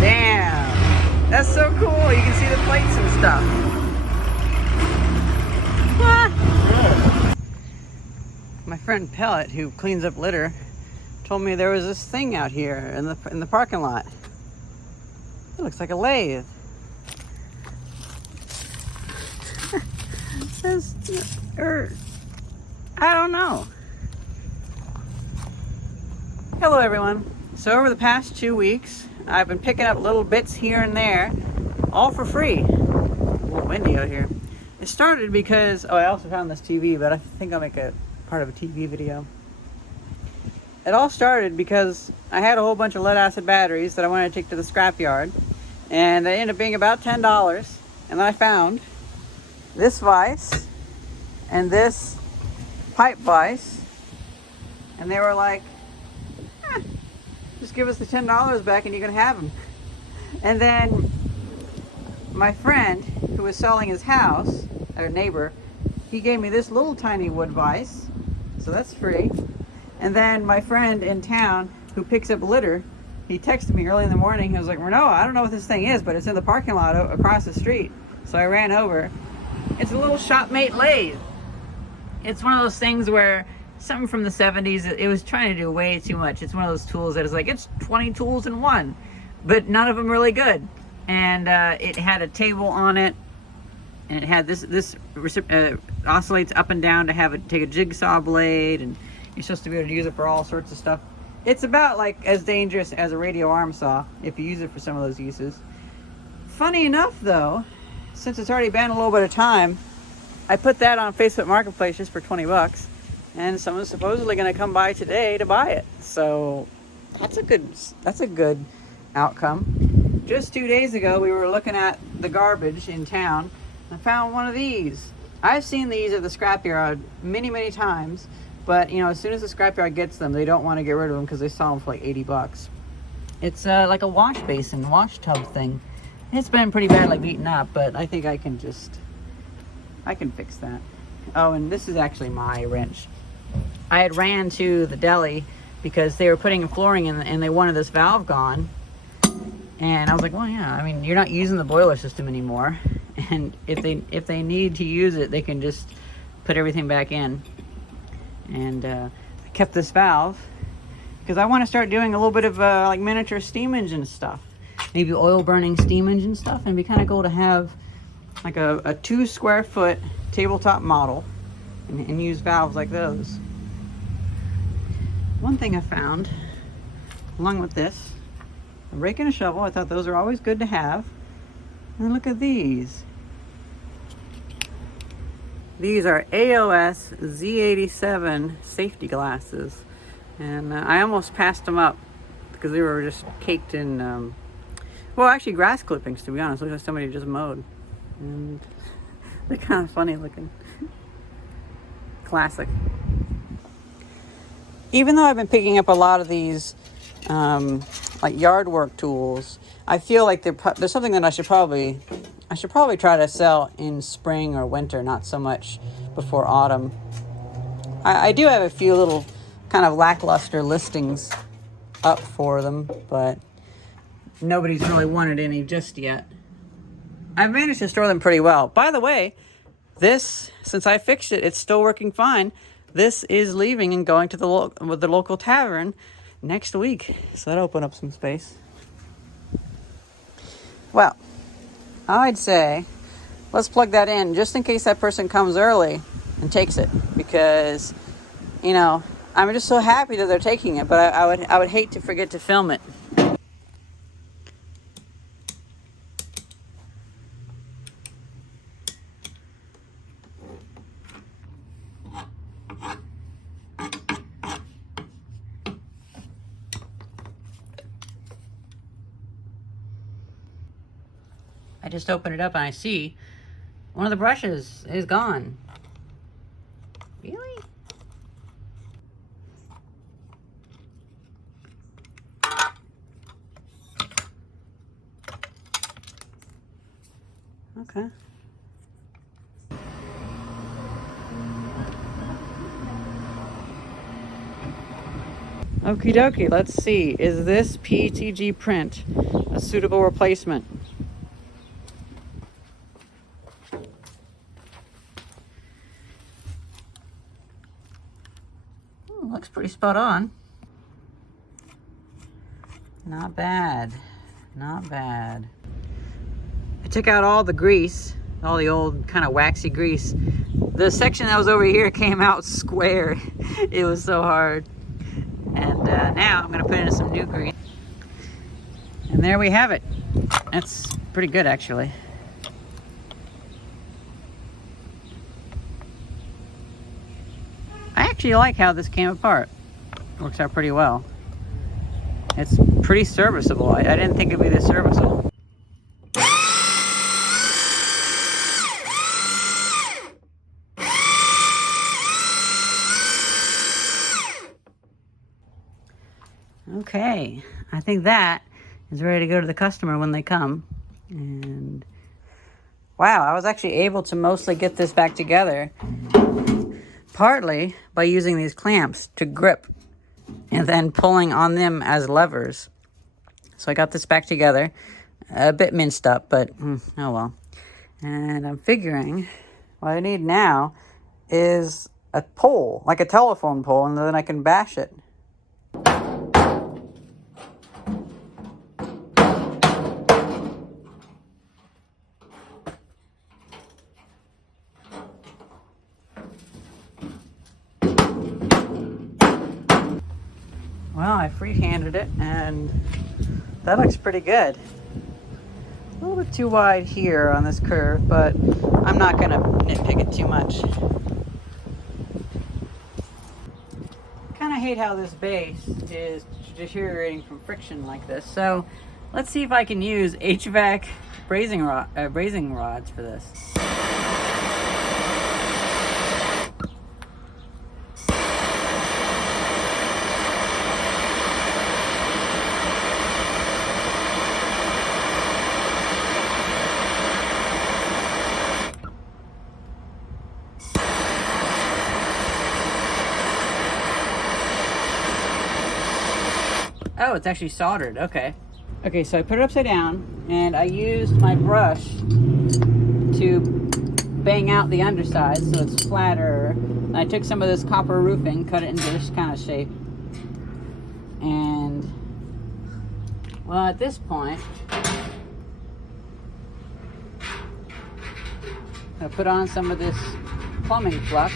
Damn. That's so cool. You can see the plates and stuff. Ah. My friend Pellet, who cleans up litter, told me there was this thing out here in the parking lot. It looks like a lathe. It says, I don't know. Hello everyone. So over the past 2 weeks, I've been picking up little bits here and there, all for free. A little windy out here. It started because, I also found this TV, but I think I'll make a part of a TV video. It all started because I had a whole bunch of lead acid batteries that I wanted to take to the scrapyard, and they ended up being about $10. And then I found this vise and this pipe vise, and they were like, just give us the $10 back and you can have them. And then my friend who was selling his house, our neighbor, he gave me this little tiny wood vise, so that's free. And then my friend in town who picks up litter, he texted me early in the morning. He was like, "Renault, I don't know what this thing is, but it's in the parking lot across the street." So I ran over. It's a little Shopmate lathe. It's one of those things where something from the 70s, it was trying to do way too much. It's one of those tools that is like, it's 20 tools in one, but none of them really good. And it had a table on it, and it had this oscillates up and down to take a jigsaw blade, and you're supposed to be able to use it for all sorts of stuff. It's about like as dangerous as a radio arm saw if you use it for some of those uses. Funny enough though, since it's already been a little bit of time, I put that on Facebook Marketplace just for 20 bucks. And someone's supposedly going to come by today to buy it. So that's a good outcome. Just 2 days ago, we were looking at the garbage in town. And I found one of these. I've seen these at the scrapyard many times, but as soon as the scrapyard gets them, they don't want to get rid of them because they sell them for like 80 bucks. It's like a wash basin, wash tub thing. It's been pretty badly beaten up, but I think I can fix that. Oh, and this is actually my wrench. I had ran to the deli because they were putting flooring in and they wanted this valve gone. And I was like, well, yeah, I mean, you're not using the boiler system anymore. And if they need to use it, they can just put everything back in. And I kept this valve because I want to start doing a little bit of like miniature steam engine stuff. Maybe oil burning steam engine stuff. And it'd be kind of cool to have like a 2 square foot tabletop model and use valves like those. One thing I found along with this, a rake and a shovel. I thought those are always good to have. And look at these. These are AOS Z87 safety glasses, and I almost passed them up because they were just caked in well, actually grass clippings, to be honest. Looks like somebody just mowed, and they're kind of funny looking. Classic. Even though I've been picking up a lot of these like yard work tools, I feel like there's something that I should probably try to sell in spring or winter, not so much before autumn. I do have a few little kind of lackluster listings up for them, but nobody's really wanted any just yet. I've managed to store them pretty well. By the way, this, since I fixed it, it's still working fine. This is leaving and going to the local tavern next week. So that'll open up some space. Well, I'd say let's plug that in just in case that person comes early and takes it. Because, I'm just so happy that they're taking it. But I would hate to forget to film it. I just open it up and I see one of the brushes is gone. Really? Okay. Okie dokie, let's see. Is this PETG print a suitable replacement? Looks pretty spot on. Not bad. Not bad. I took out all the grease, all the old kind of waxy grease. The section that was over here came out square. It was so hard. And now I'm gonna put in some new grease. And there we have it. That's pretty good, actually. I actually like how this came apart. Works out pretty well. It's pretty serviceable. I didn't think it'd be this serviceable. Okay, I think that is ready to go to the customer when they come. And wow, I was actually able to mostly get this back together, partly by using these clamps to grip and then pulling on them as levers. So I got this back together, a bit minced up, but oh well. And I'm figuring what I need now is a pole, like a telephone pole, and then I can bash it. Well, I free-handed it, and that looks pretty good. A little bit too wide here on this curve, but I'm not going to nitpick it too much. Kind of hate how this base is deteriorating from friction like this, so let's see if I can use HVAC brazing rods for this. Oh, it's actually soldered. Okay. Okay, so I put it upside down, and I used my brush to bang out the underside so it's flatter. And I took some of this copper roofing, cut it into this kind of shape. And, well, at this point, I put on some of this plumbing flux.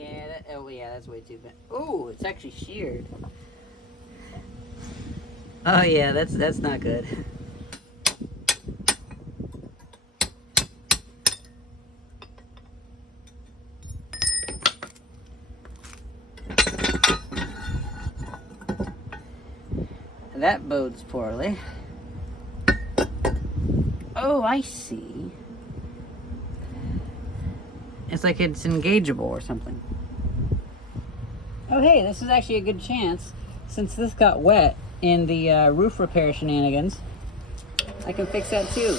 Yeah, oh yeah, that's way too bad. Oh, it's actually sheared. Oh yeah, that's not good. That bodes poorly. Oh, I see. It's like it's engageable or something. Oh hey, this is actually a good chance. Since this got wet in the roof repair shenanigans, I can fix that too.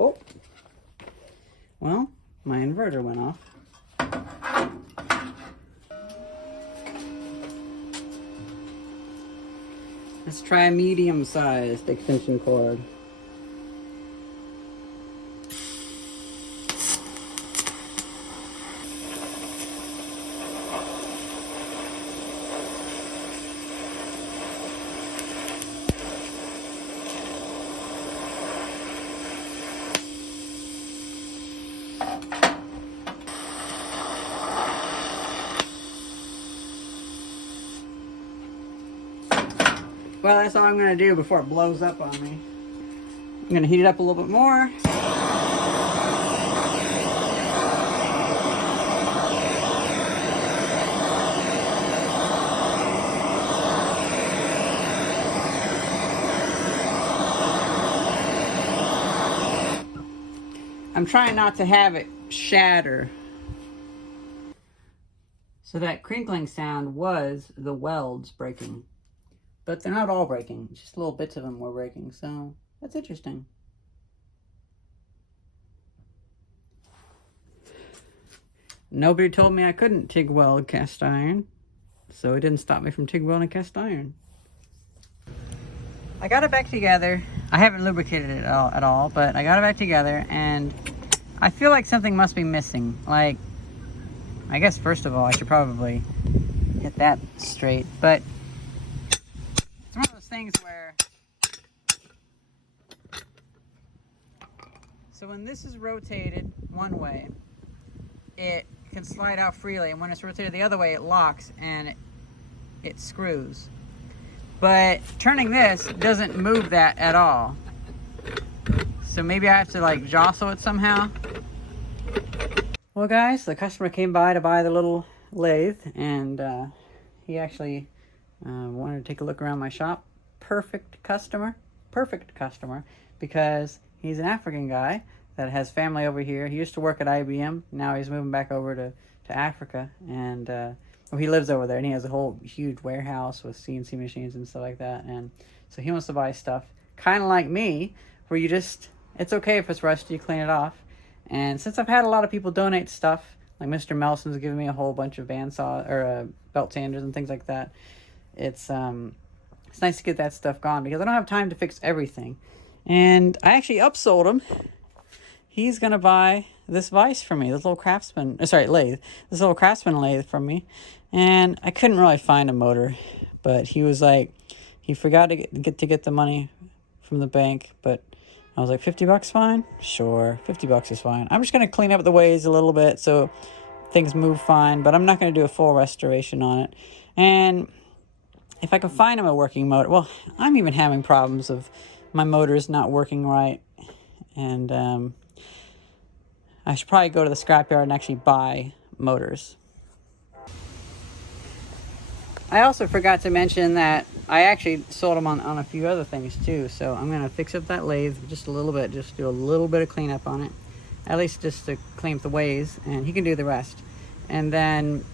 Oh, well, my inverter went off. Let's try a medium-sized extension cord. Well, that's all I'm going to do before it blows up on me. I'm going to heat it up a little bit more. I'm trying not to have it shatter. So that crinkling sound was the welds breaking. But they're not all breaking. Just little bits of them were breaking. So that's interesting. Nobody told me I couldn't TIG weld cast iron. So it didn't stop me from TIG welding cast iron. I got it back together. I haven't lubricated it at all, but I got it back together and I feel like something must be missing. Like, I guess first of all, I should probably hit that straight, but it's one of those things where, so when this is rotated one way, it can slide out freely, and when it's rotated the other way, it locks and it screws. But turning this doesn't move that at all. So maybe I have to like jostle it somehow. Well guys, the customer came by to buy the little lathe, and he actually wanted to take a look around my shop. Perfect customer, because he's an African guy that has family over here. He used to work at IBM, now he's moving back over to Africa, and well, he lives over there, and he has a whole huge warehouse with CNC machines and stuff like that, and so he wants to buy stuff, kind of like me, where you just, it's okay if it's rusty, you clean it off. And since I've had a lot of people donate stuff, like Mr. Melson's given me a whole bunch of bandsaw or belt sanders and things like that, it's nice to get that stuff gone because I don't have time to fix everything. And I actually upsold him. He's gonna buy this vise for me, this little lathe, this little craftsman lathe from me. And I couldn't really find a motor, but he was like, he forgot to get the money from the bank, but I was like, $50 fine? Sure, $50 is fine. I'm just gonna clean up the ways a little bit so things move fine, but I'm not gonna do a full restoration on it. And if I can find him a working motor, well, I'm even having problems of my motors not working right, and I should probably go to the scrapyard and actually buy motors. I also forgot to mention that I actually sold them on a few other things too, so I'm going to fix up that lathe just a little bit, just do a little bit of cleanup on it, at least just to clean up the ways, and he can do the rest. And then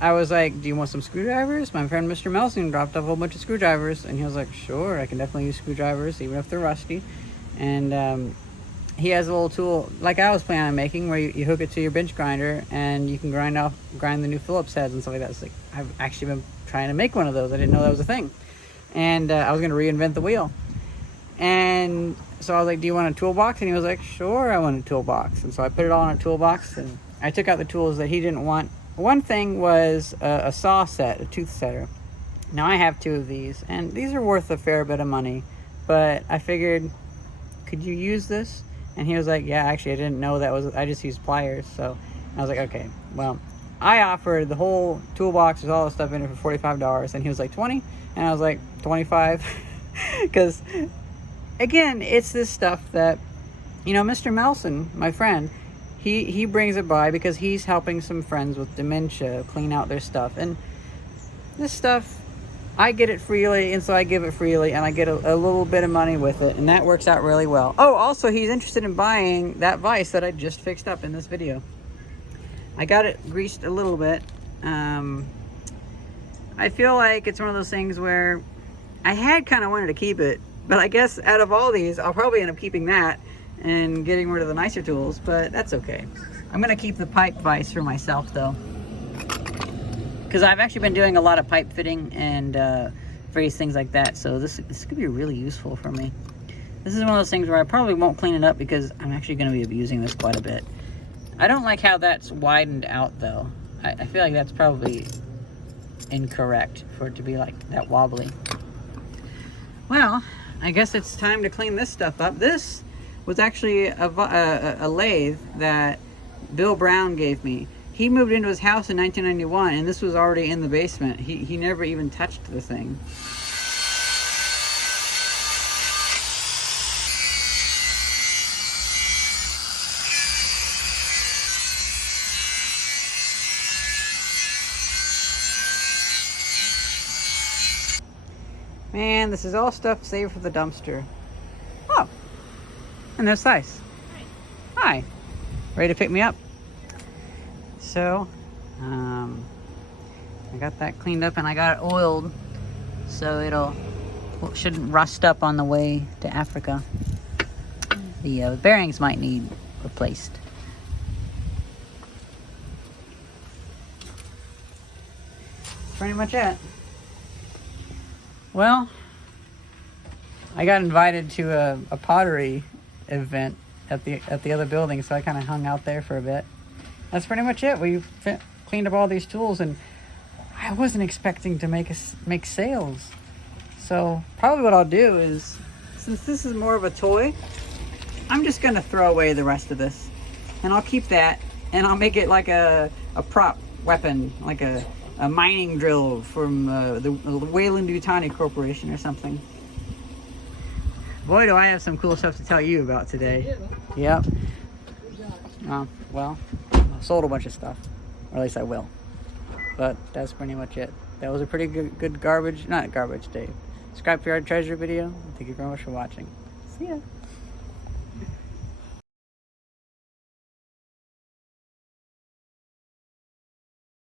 I was like, do you want some screwdrivers? My friend Mr. Melson dropped off a whole bunch of screwdrivers, and he was like, sure, I can definitely use screwdrivers, even if they're rusty. And he has a little tool, like I was planning on making, where you hook it to your bench grinder, and you can grind the new Phillips heads and stuff like that. It's like, I've actually been trying to make one of those. I didn't know that was a thing. And I was going to reinvent the wheel. And so I was like, do you want a toolbox? And he was like, sure, I want a toolbox. And so I put it all in a toolbox, and I took out the tools that he didn't want. One thing was a saw set, a tooth setter. Now I have 2 of these, and these are worth a fair bit of money, but I figured, could you use this? And he was like, yeah, actually I didn't know I just used pliers. So I was like, okay, well, I offered the whole toolbox with all the stuff in it for $45, and he was like, 20? And I was like, 25? Because again, it's this stuff that, you know, Mr. Melson, my friend, he brings it by because he's helping some friends with dementia clean out their stuff. And this stuff, I get it freely, and so I give it freely, and I get a little bit of money with it, and that works out really well. Oh, also, he's interested in buying that vise that I just fixed up in this video. I got it greased a little bit. I feel like it's one of those things where I had kind of wanted to keep it, but I guess out of all these, I'll probably end up keeping that and getting rid of the nicer tools, but that's okay. I'm gonna keep the pipe vise for myself though, because I've actually been doing a lot of pipe fitting and various things like that, so this could be really useful for me. This is one of those things where I probably won't clean it up because I'm actually gonna be using this quite a bit. I don't like how that's widened out though. I feel like that's probably incorrect for it to be like that wobbly. Well, I guess it's time to clean this stuff up. This was actually a lathe that Bill Brown gave me. He moved into his house in 1991, and this was already in the basement. He never even touched the thing. Man, this is all stuff saved for the dumpster. Oh, and there's Sice. Hi. Ready to pick me up? So, I got that cleaned up and I got it oiled so shouldn't rust up on the way to Africa. The bearings might need replaced. Pretty much it. Well, I got invited to a pottery event at the other building, so I kind of hung out there for a bit. That's pretty much it. We cleaned up all these tools, and I wasn't expecting to make sales. So probably what I'll do is, since this is more of a toy, I'm just gonna throw away the rest of this, and I'll keep that, and I'll make it like a prop weapon, like a mining drill from the Weyland-Yutani Corporation or something. Boy, do I have some cool stuff to tell you about today. Yep. Well, I sold a bunch of stuff, or at least I will. But that's pretty much it. That was a pretty good scrapyard treasure video. Thank you very much for watching. See ya.